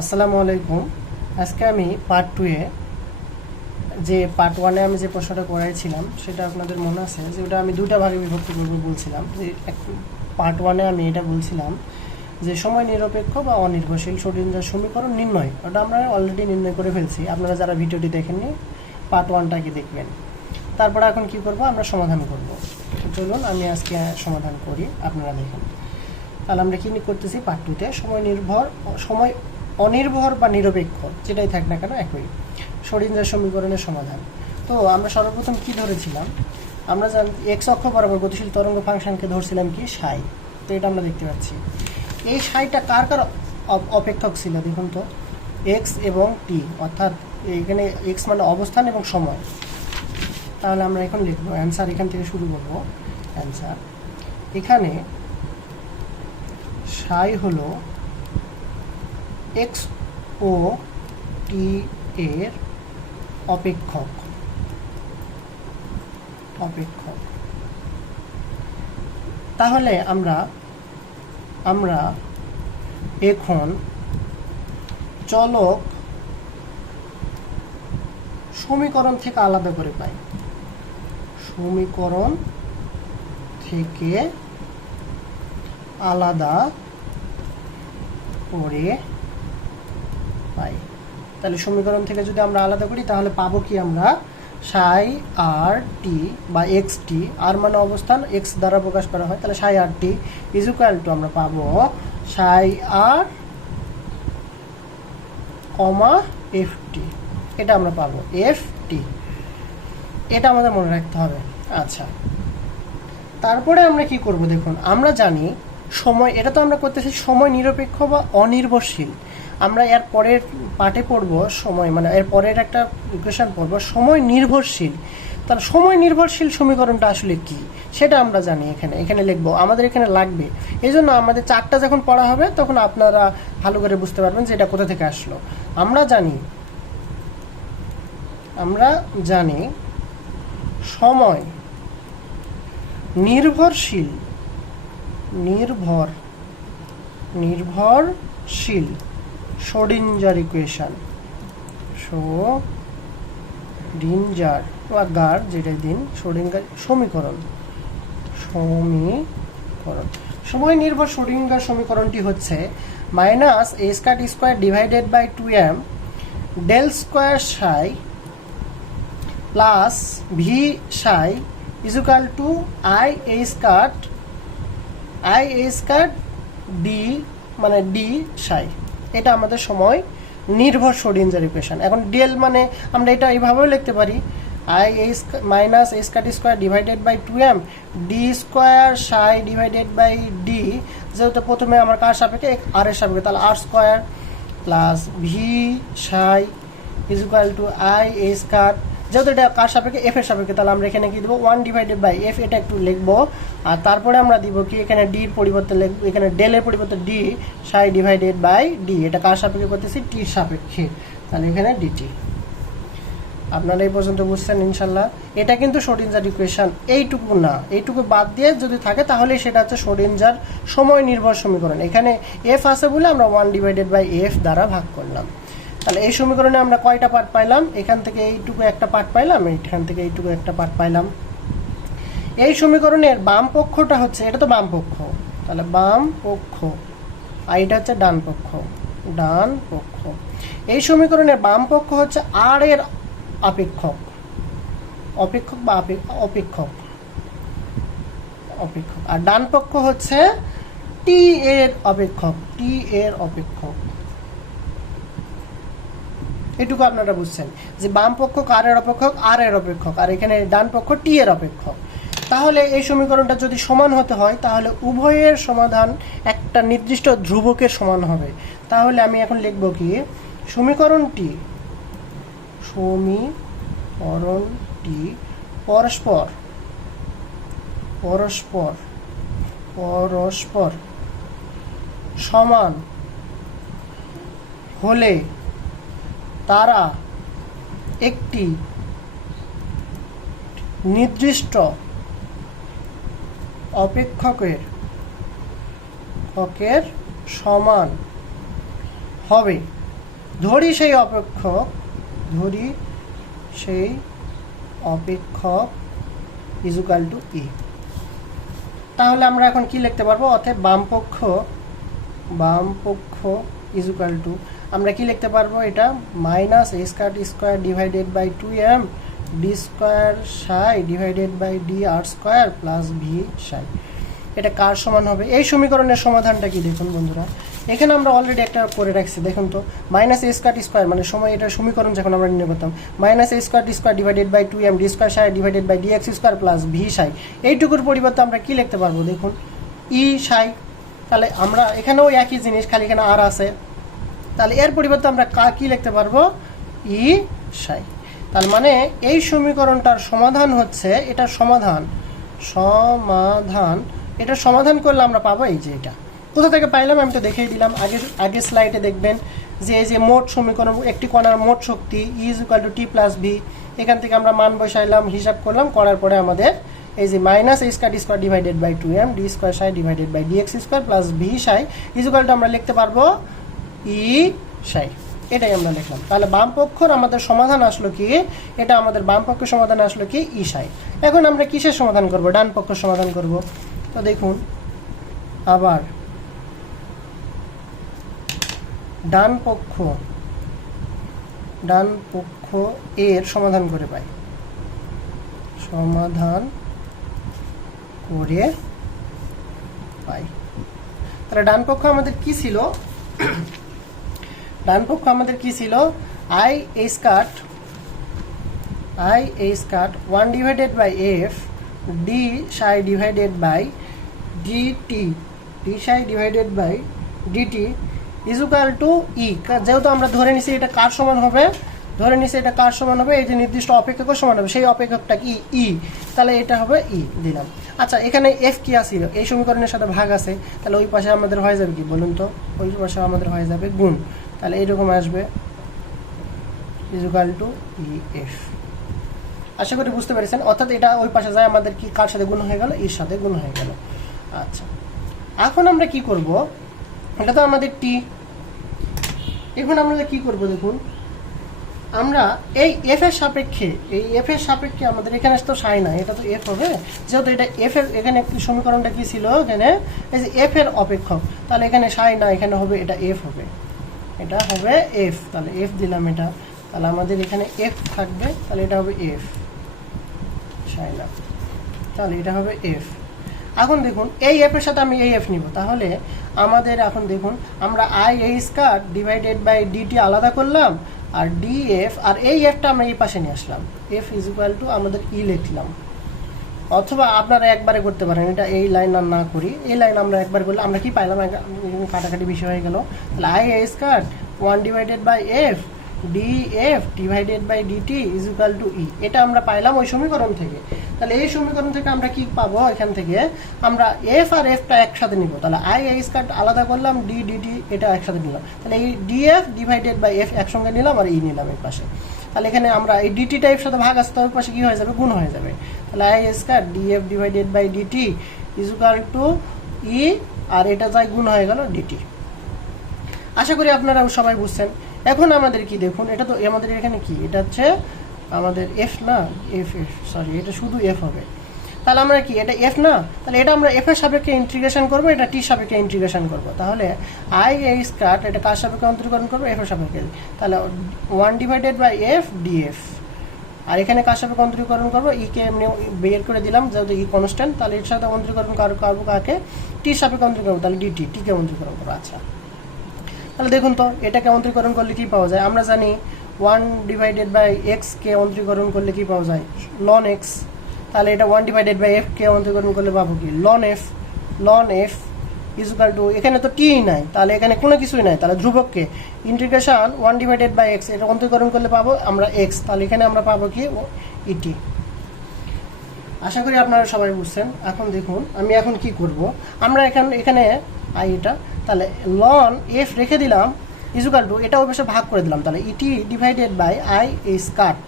আসসালামু আলাইকুম। আজকে আমি পার্ট টুয়ে যে পার্ট ওয়ানে আমি যে প্রশ্নটা করাইছিলাম, সেটা আপনাদের মনে আছে? যে ওটা আমি দুটা ভাগে বিভক্ত করব বলছিলাম। যে পার্ট ওয়ানে আমি এটা বলছিলাম যে সময় নিরপেক্ষ বা অনির্ভরশীল সডিঞ্জার সমীকরণ নির্ণয়, ওটা আমরা অলরেডি নির্ণয় করে ফেলছি। আপনারা যারা ভিডিওটি দেখেননি পার্ট ওয়ানটাকে দেখবেন। তারপরে এখন কি করব? আমরা সমাধান করব। চলুন, আমি আজকে সমাধান করি, আপনারা দেখেন। তাহলে আমরা কি করতেছি? পার্ট টুতে সময় নির্ভর, সময় অনির্ভর বা নিরপেক্ষ, যেটাই থাক না কেন, একই। সরিন্দ্র সমীকরণের সমাধান। তো আমরা সর্বপ্রথম কি ধরেছিলাম? আমরা জান এক্স অক্ষ বরাবর গতিশীল তরঙ্গ ফাংশনকে ধরছিলাম কি? সাই তো এটা আমরা দেখতে পাচ্ছি। এই সাইটা কার কার অপেক্ষক ছিল দেখুন তো? এক্স এবং টি অর্থাৎ এখানে এক্স মানে অবস্থান এবং সময়। তাহলে আমরা এখন লিখব অ্যান্সার এখান থেকে শুরু করব। অ্যান্সার এখানে সাই হলো এক্স ও টি এর অপেক্ষক। অপেক্ষক। তাহলে আমরা আমরা এখন চলক সমীকরণ থেকে আলাদা করে পাই। সমীকরণ থেকে আলাদা করে পাই তাহলে সমীকরণ থেকে যদি আমরা আলাদা করি, তাহলে পাবো কি আমরা? সাই আর টি বা এক্স টি আর মানে অবস্থান এক্স দ্বারা প্রকাশ করা হয়। তাহলে psi R T is equal to আমরা পাবো সাই আর কমা এফ টি এটা আমরা পাবো এফ টি এটা আমাদের মনে রাখতে হবে। আচ্ছা। তারপরে আমরা কি করব দেখুন, আমরা জানি সময়, এটা তো আমরা করতেছি সময় নিরপেক্ষ বা অনির্ভরশীল। আমরা এর পরের পাঠে পড়ব সময় মানে এর পরের একটা ইকুয়েশন পড়ব, সময় নির্ভরশীল। তাহলে সময় নির্ভরশীল সমীকরণটা আসলে কি? সেটা আমরা জানি এখানে। এখানে লিখব, আমাদের এখানে লাগবে। এই জন্য আমাদের চারটা যখন পড়া হবে, তখন আপনারা ভালো করে বুঝতে পারবেন যে এটা কোথা থেকে আসলো। আমরা জানি আমরা জানি সময় নির্ভরশীল, নির্ভর, নির্ভরশীল শোডিঞ্জার ইকুয়েশন শোডিঞ্জার বা গার যেটা দিন শোডিঞ্জার সমীকরণ। সমীকরণ। সময় নির্ভর শোডিঞ্জার সমীকরণটি হচ্ছে minus h scar T square divided by two M del square psi plus V psi is equal to I h cut I h cut D মানে ডি সাই এটা আমাদের সময় নির্ভর সোডিঞ্জার ইকুয়েশন এখন ডিএল মানে আমরা এটা এইভাবেও লিখতে পারি I h minus h cut square divided by two M D square psi divided by D যেহেতু প্রথমে আমার কার সাপেক্ষে আর এর সাপেক্ষে, তাহলে R square plus V psi is equal to I h স্কার যেহেতু এটা কার সাপেক্ষে? এফ এর সাপেক্ষে। তাহলে আমরা এখানে কি দেবো? ওয়ান ডিভাইডেড বাই এফ এটা একটু লিখব। আর তারপরে আমরা দিব কি? এখানে ডির পরিবর্তে লিখব এখানে ডেলের পরিবর্তে D psi divided by D এটা কার সাপেক্ষে করতেছি? টির সাপেক্ষে। তাহলে এখানে ডিটি আপনারা এই পর্যন্ত বুঝছেন, ইনশাল্লাহ? এটা কিন্তু শোডিনজার ইকুয়েশন এইটুকু না। এইটুকু বাদ দিয়ে যদি থাকে, তাহলে সেটা হচ্ছে শোডিনজার সময় নির্ভর সমীকরণ। এখানে এফ আছে বলে আমরা ওয়ান ডিভাইডেড বাই এফ দ্বারা ভাগ করলাম। তাহলে এই সমীকরণে আমরা কয়টা পার্ট পাইলাম? এখান থেকে এইটুকু একটা পার্ট পাইলাম, এইখান থেকে এইটুকু একটা পার্ট পাইলাম। এই সমীকরণের বাম পক্ষটা হচ্ছে, এটা তো বাম পক্ষ। তাহলে বাম পক্ষ, আর এটা হচ্ছে ডান পক্ষ। ডান পক্ষ। এই সমীকরণের বাম পক্ষ হচ্ছে আর এর অপেক্ষক অপেক্ষক বা অপেক্ষক। অপেক্ষক। আর ডান পক্ষ হচ্ছে টি এর অপেক্ষক টি এর অপেক্ষক এটুকু আপনারা বুঝছেন। যে বাম পক্ষ আর এর অপেক্ষক, আর এর অপেক্ষক, আর এখানে ডান পক্ষ টি এর অপেক্ষক। তাহলে এই সমীকরণটা যদি সমান হতে হয়, তাহলে উভয়ের সমাধান একটা নির্দিষ্ট ধ্রুবকের সমান হবে। তাহলে আমি এখন লিখব কি? সমীকরণটি সমীকরণটি পরস্পর পরস্পর পরস্পর সমান হলে তারা একটি নির্দিষ্ট অপেক্ষকের হকের সমান হবে। ধরি সেই অপেক্ষক, ধরি সেই অপেক্ষক ইজুকাল টু ই তাহলে আমরা এখন কি লিখতে পারব? অর্থাৎ বাম পক্ষ বাম পক্ষ ইজুকাল টু আমরা কি লিখতে পারব এটা? Minus square square divided by two M D square psi divided by D R square plus V psi এটা কার সমান হবে? এই সমীকরণের সমাধানটা কি দেখুন বন্ধুরা? এখানে আমরা অলরেডি একটা করে রাখছি, দেখুন তো। মাইনাস স্কোয়ার স্কোয়ার মানে সময় এটা সমীকরণ যখন আমরা নির্ণয় করতাম। Minus square square divided by two M D square psi divided by D X square plus V psi এইটুকুর পরিবর্তে আমরা কি লিখতে পারব দেখুন? ই সাই তাহলে আমরা এখানেও একই জিনিস, খালি এখানে আর আছে। তাহলে এর পরিবর্তে আমরা কা লিখতে পারব? ই সাই। তার মানে এই সমীকরণটার সমাধান হচ্ছে এটা সমাধান। সমাধান। এটা সমাধান করলে আমরা পাবো এই যে এটা। কোথা থেকে পাইলাম? আমি তো দেখিয়ে দিলাম। আগে আগে স্লাইডে দেখবেন যে এই যে মোট সমীকরণ, একটি কণার মোট শক্তি is equal to T plus V এখান থেকে আমরা মান বসাইলাম, হিসাব করলাম, করার পরে আমাদের এই যে minus h square square divided by two M D square psi divided by D X square plus V psi is equal to আমরা লিখতে পারব ই সাই। এটাই আমরা লিখলাম তাহলে বাম পক্ষর আমাদের সমাধান আসলো কি? এটা আমাদের বাম পক্ষের সমাধান আসলো কি? ই সাই। এখন আমরা কিসের সমাধান করব? ডান পক্ষের সমাধান করব। তো দেখুন, আবার ডান পক্ষ ডান পক্ষ এর সমাধান করে পাই। সমাধান করে পাই। তাহলে ডান পক্ষ আমাদের কি ছিল? ডান পক্ষ আমাদের কি ছিল? I h cut I h cut one divided by F D psi divided by DT D psi divided by DT is equal to E যেহেতু আমরা ধরে নিছি এটা কার সমান হবে? ধরে নিছি এটা কার সমান হবে? এই যে নির্দিষ্ট অপেক্ষকের সমান হবে। সেই অপেক্ষকটা কি? ই তাহলে এটা হবে ই দিলাম। আচ্ছা এখানে এফ কি আসিল এই সমীকরণের সাথে ভাগ আছে। তাহলে ওই পাশে আমাদের হয়ে যাবে কি? বলুন তো। ওই পাশে আমাদের হয়ে যাবে গুণ। তাহলে এইরকম আসবে is equal to E F আশা করি বুঝতে পেরেছেন। অর্থাৎ এটা ওই পাশে যায়, আমাদের কি কার সাথে গুণ হয়ে গেল? এর সাথে গুণ হয়ে গেল। আচ্ছা। এখন আমরা কি করব? এটা তো আমাদের টি এখন আমরা কি করব দেখুন? আমরা এই এফ এর সাপেক্ষে, এই এফ এর সাপেক্ষে আমাদের এখানে তো সাই না এটা তো এফ হবে। যেহেতু এটা এফ এর, এখানে একটি সমীকরণটা কি ছিল? এখানে এই যে এফ এর অপেক্ষক, তাহলে এখানে সাই না, এখানে হবে, এটা এফ হবে। এটা হবে এফ তাহলে এফ দিলাম এটা। তাহলে আমাদের এখানে এফ থাকবে, তাহলে এটা হবে এফ সাই না তাহলে এটা হবে এফ এখন দেখুন, এই এফ এর সাথে আমি এই এফ নিব। তাহলে আমাদের এখন দেখুন, আমরা আই এই স্কার ডিভাইডেড বাই ডিটি আলাদা করলাম, আর ডি এফ আর এই এফটা আমরা এই পাশে নিয়ে আসলাম। এফ ইজ ইকুয়াল টু আমাদের ই লিখলাম অথবা আপনারা একবারে করতে পারেন, এটা এই লাইন আর না করি। এই লাইন আমরা একবার করলে, আমরা কি পাইলাম? কাটাকাটি বিষয় হয়ে গেল। তাহলে I h scar one divided by F D F divided by DT is equal to E এটা আমরা পাইলাম ওই সমীকরণ থেকে। তাহলে এই সমীকরণ থেকে আমরা কি পাবো এখান থেকে? আমরা এফ আর এফটা একসাথে নিব। তাহলে আই এ স্কার আলাদা করলাম ডি ডিটি এটা একসাথে নিলাম। তাহলে এই ডিএফ ডিভাইডেড বাই এফ একসঙ্গে নিলাম আর ই নিলাম এই পাশে। তাহলে এখানে আমরা এই ডিটি টাইপ সাথে ভাগ আসতে হবে পাশে কী হয়ে যাবে? গুণ হয়ে যাবে। তাহলে I square DF divided by DT is equal to E আর এটা যাই গুণ হয়ে গেল ডিটি আশা করি আপনারা সবাই বুঝছেন। এখন আমাদের কি দেখুন, এটা তো আমাদের এখানে কি? এটা হচ্ছে আমাদের এফ না? এফ এফ সরি এটা শুধু এফ হবে। তাহলে আমরা কি, এটা এফ না? তাহলে এটা আমরা এফ এর সাপেক্ষে ইন্টিগ্রেশন করব, এটা টি সাপেক্ষে ইন্টিগ্রেশন করব। তাহলে আই এই স্কার্ট এটা কার সাপেক্ষে অন্তরীকরণ করব? এফ এর সাপেক্ষে। তাহলে one divided by F DF আর এখানে কার সাপেক্ষে অন্তরীকরণ করব? ই কে এমনি বের করে দিলাম, যেহেতু ই কনস্ট্যান্ট তাহলে এর সাথে অন্তরীকরণ কার করব কাকে? টি সাপেক্ষে অন্তরীকরণ তাহলে ডিটি টি কে অন্তরীকরণ করব। আচ্ছা। তাহলে দেখুন তো, এটাকে অন্তরীকরণ করলে কি পাওয়া যায়? আমরা জানি ওয়ান ডিভাইডেড বাই এক্স কে অন্তরীকরণ করলে কি পাওয়া যায়? লন এক্স তাহলে এটা ওয়ান ডিভাইডেড বাই এফ কে অন্তরীকরণ করলে পাবো কি? Ln F ln F is equal to এখানে তো টি নাই, তাহলে এখানে কোনো কিছুই নাই, তাহলে ধ্রুবককে integration one divided by X এটা অন্তরীকরণ করলে পাবো আমরা এক্স তাহলে এখানে আমরা পাবো কি? ইটি আশা করি আপনারা সবাই বুঝছেন। এখন দেখুন, আমি এখন কি করব? আমরা এখন, এখানে আই এটা, তাহলে লন এফ রেখে দিলাম ইজুকাল টু এটা পাশে ভাগ করে দিলাম, তাহলে ET divided by I h cut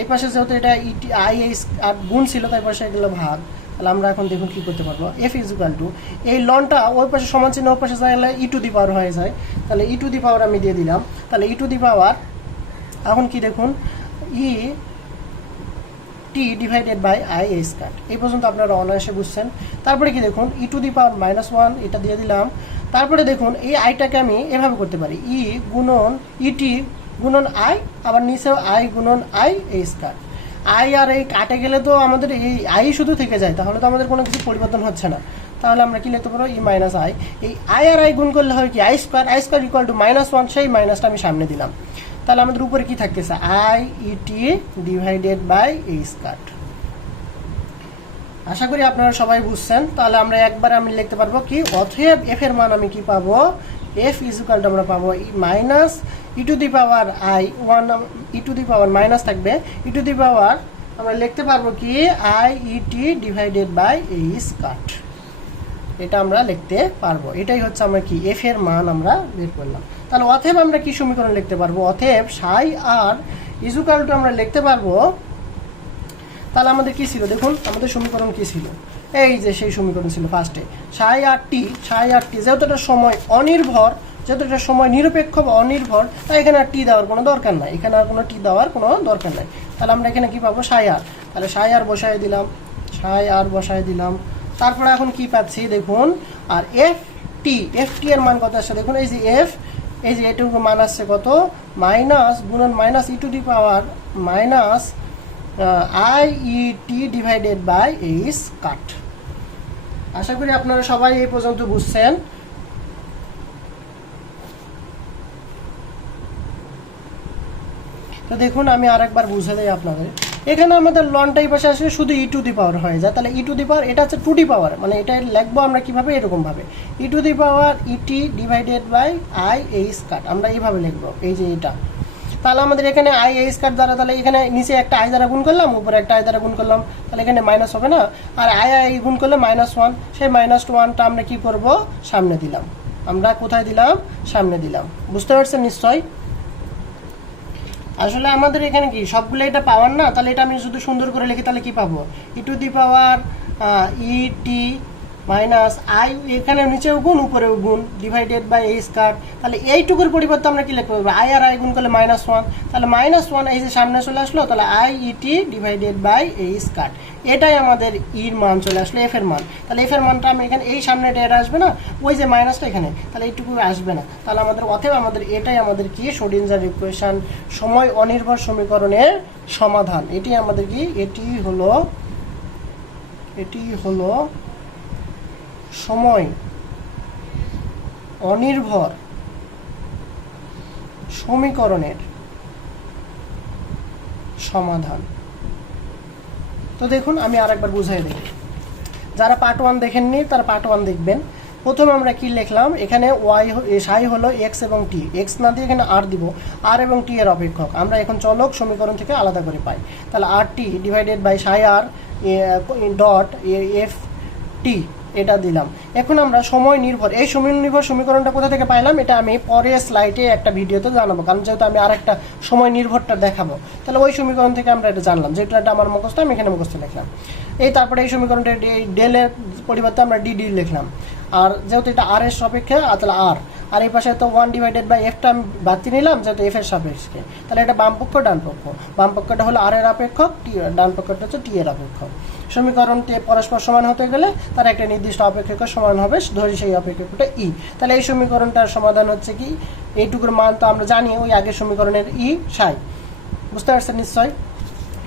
এই পাশে যেহেতু এটা ইটি আই এইচ আর গুণ ছিল, তাই পাশে এগুলো ভাগ তাহলে আমরা এখন দেখুন কি করতে পারব। এফ ইজ ইকাল টু এই লনটা ওই পাশে সমান চিহ্ন, ওই পাশে চাইলে ই টু দি পাওয়ার হয়ে যায়। তাহলে ই টু দি পাওয়ার আমি দিয়ে দিলাম। তাহলে ই টু দি পাওয়ার এখন কি দেখুন? E T divided by I h স্কার এই পর্যন্ত আপনারা অনায়াসে বুঝছেন। তারপরে কি দেখুন? E to the power minus one এটা দিয়ে দিলাম। তারপরে দেখুন, এই আইটাকে আমি এভাবে করতে পারি। ই গুণন ইটি গুণন আই, আবার নিচেও আই গুণন আই এ স্কার। আই আর এই কাটে গেলে তো আমাদের এই আই শুধু থেকে যায়, তাহলে তো আমাদের কোনো কিছু পরিবর্তন হচ্ছে না। তাহলে আমরা কি লিখতে পারব? E minus I. এই আই আর আই গুণ করলে হয় কি? I square I square equal to minus one সেই মাইনাসটা আমি সামনে দিলাম। তাহলে আমাদের উপরে কি থাকতেছে? I ET divided by h square আশা করি আপনারা সবাই বুঝছেন। তাহলে আমরা একবার আমি লিখতে পারব কি? অথব এফ এর মান আমি কি পাবো? এফ ইজুকাল আমরা পাবো minus E to the power I one E to the power minus থাকবে। ই টু দি পাওয়ার আমরা লিখতে পারব কি? আই ইটি ডিভাইডেড বাই এই স্কাট এটা আমরা লিখতে পারব। এটাই হচ্ছে আমরা কি? এফ এর মান আমরা বের করলাম। তাহলে অথেব আমরা কি সমীকরণ লিখতে পারব? অথেব সাই আর ইজুকাল টু আমরা লিখতে পারব, তাহলে আমাদের কি ছিল? দেখুন, আমাদের সমীকরণ কি ছিল? এই যে সেই সমীকরণ ছিল ফার্স্টে সাই আর টি সাই আর টি যেহেতু এটা সময় অনির্ভর যেহেতু এটা সময় নিরপেক্ষ বা অনির্ভর তাই এখানে আর টি দেওয়ার কোনো দরকার নাই। এখানে আর কোনো টি দেওয়ার কোনো দরকার নাই। তাহলে আমরা এখানে কি পাবো? সাই আর। তাহলে সাই আর বসায় দিলাম। সাই আর বসায় দিলাম। তারপরে এখন কি পাচ্ছি? দেখুন। আর এফ টি এফ টি এর মান কত আসছে? দেখুন, এই যে এফ, এই যে এটুকু মান আসছে কত? মাইনাস গুণন minus E to the power minus I E T divided by h cut আশা করি আপনারা সবাই এই পর্যন্ত বুঝছেন। তো দেখুন, আমি আরেকবার বুঝে দেই আপনাদের। এখানে আমাদের লনটাই পাশে আসলে শুধু ই টু দি পাওয়ার হয়ে যায়। তাহলে ই টু দি পাওয়ার এটা হচ্ছে টু ডি পাওয়ার মানে এটা লিখব আমরা কীভাবে? এরকম ভাবে E to the power ET divided by I h cut আমরা এইভাবে লিখব, এই যে এটা। তাহলে আমাদের এখানে আই এইস কাট দ্বারা, তাহলে এখানে নিচে একটা আই দ্বারা গুণ করলাম, উপরে একটা আই দ্বারা গুণ করলাম, তাহলে এখানে মাইনাস হবে না। আর আই আই গুণ করলে মাইনাস ওয়ান সেই মাইনাস ওয়ানটা আমরা কি করব? সামনে দিলাম। আমরা কোথায় দিলাম? সামনে দিলাম। বুঝতে পারছেন নিশ্চয় আসলে আমাদের এখানে কি সবগুলো এটা পাওয়ার না? তাহলে এটা আমি শুধু সুন্দর করে লিখি, তাহলে কি পাবো? E to the power E T minus I, এখানে নিচেও গুণ, উপরেও গুণ ডিভাইডেড বাই এই স্কার তাহলে এইটুকুর পরিবর্তে আমরা কি লিখতে পারব আই আর আই গুণ করলে মাইনাস ওয়ান তাহলে মাইনাস ওয়ান এই যে সামনে চলে আসলো, তাহলে আই ইটি ডিভাইডেড বাই এই স্কার এটাই আমাদের ইর মান চলে আসলো এফ এর মান। তাহলে এফ এর মানটা আমি এখানে, এই সামনে এটা আসবে না, ওই যে মাইনাসটা এখানে, তাহলে এইটুকু আসবে না। তাহলে আমাদের অথবা আমাদের এটাই আমাদের কি সোডিনজার ইকুয়েশন সময় অনির্ভর সমীকরণের সমাধান। এটি আমাদের কি, এটি হলো এটি হলো সময় অনির্ভর সমীকরণের সমাধান। তো দেখুন, আমি আরেকবার বুঝাই দিই। যারা পার্ট ওয়ান দেখেননি, তারা পার্ট ওয়ান দেখবেন। প্রথমে আমরা কি লিখলাম? এখানে ওয়াই সাই হলো এক্স এবং টি এক্স না দিয়ে এখানে আর দিব। আর এবং টি এর অপেক্ষক। আমরা এখন চলক সমীকরণ থেকে আলাদা করে পাই। তাহলে আর টি divided by Sai R dot F T এটা দিলাম। এখন আমরা সময় নির্ভর এই সময় নির্ভর সমীকরণটা কোথা থেকে পাইলাম? এটা আমি পরের স্লাইডে একটা ভিডিওতে জানাব, কারণ যেহেতু আমি আরেকটা সময় নির্ভরটা দেখাবো। তাহলে ওই সমীকরণ থেকে আমরা এটা জানলাম যেটা এটা আমার মুখস্থ, আমি এখানে মুখস্থ লিখলাম। এই তারপরে এই সমীকরণটা এই ডেলের পরিবর্তে আমরা ডিডি লিখলাম। আর যেহেতু এটা আর এর সাপেক্ষে, আর তাহলে আর আর এই পাশে তো ওয়ান ডিভাইডেড বাই এফটা আমি বাতি নিলাম, যেহেতু এফ এর সাপেক্ষে। তাহলে এটা বাম পক্ষ ডান পক্ষ। বাম হলো আর এর অপেক্ষক টি ডান পক্ষটা হচ্ছে টি এর অপেক্ষক সমীকরণটি পরস্পর সমান হতে গেলে তার একটা নির্দিষ্ট অপেক্ষক সমান হবে, ধরি সেই অপেক্ষকটা ই তাহলে এই সমীকরণটার সমাধান হচ্ছে কি? এইটুকুর মান তো আমরা জানি, ওই আগের সমীকরণের ই সাই। বুঝতে পারছেন নিশ্চয়?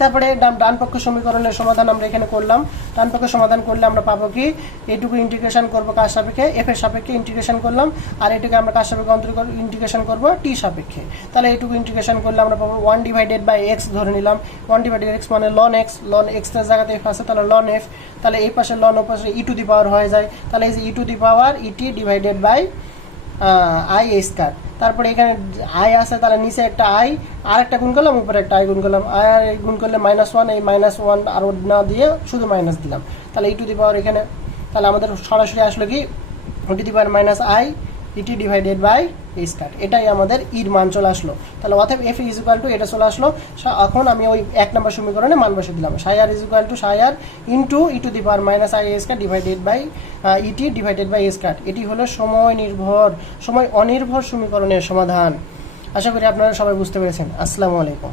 তারপরে ডান ডান পক্ষ সমীকরণের সমাধান আমরা এখানে করলাম। ডান পক্ষ সমাধান করলে আমরা পাবো কি? এইটুকু ইন্টিগ্রেশন করব কার সাপেক্ষে? এফ এর সাপেক্ষে ইন্টিগ্রেশন করলাম। আর এটুকু আমরা কার সাপেক্ষে অন্তর ইন্টিগ্রেশন করব? টি সাপেক্ষে। তাহলে এইটুকু ইন্টিগ্রেশন করলে আমরা পাবো ওয়ান ডিভাইডেড বাই এক্স ধরে নিলাম। ওয়ান ডিভাইডেড এক্স মানে লন এক্স লন এক্সের জায়গাতে এফ আছে, তাহলে লন এফ তাহলে এই পাশে লন ও পাশে ই টু দি পাওয়ার হয়ে যায়। তাহলে এই যে E to the power ET divided by I স্কার তারপরে এখানে আই আছে, তাহলে নিচে একটা আই আর একটা গুণ করলাম, উপরে একটা আই গুণ করলাম। আই আর গুণ করলে মাইনাস ওয়ান এই মাইনাস ওয়ান আর না দিয়ে শুধু মাইনাস দিলাম। তাহলে ই টু দি পাওয়ার এখানে। তাহলে আমাদের সরাসরি আসলো কি? To the power minus I ET divided by এই এটাই আমাদের ইর মান চলে আসলো। তাহলে অথব এফ ইজ ইকুয়াল টু এটা চলে আসলো। এখন আমি ওই এক নম্বর সমীকরণে মান বসে দিলাম। সাই আর is equal to psi R into E to the power minus I h cut divided by ET divided by cut এটি হলো সময় নির্ভর, সময় অনির্ভর সমীকরণের সমাধান। আশা করি আপনারা সবাই বুঝতে পেরেছেন। আসসালামু আলাইকুম।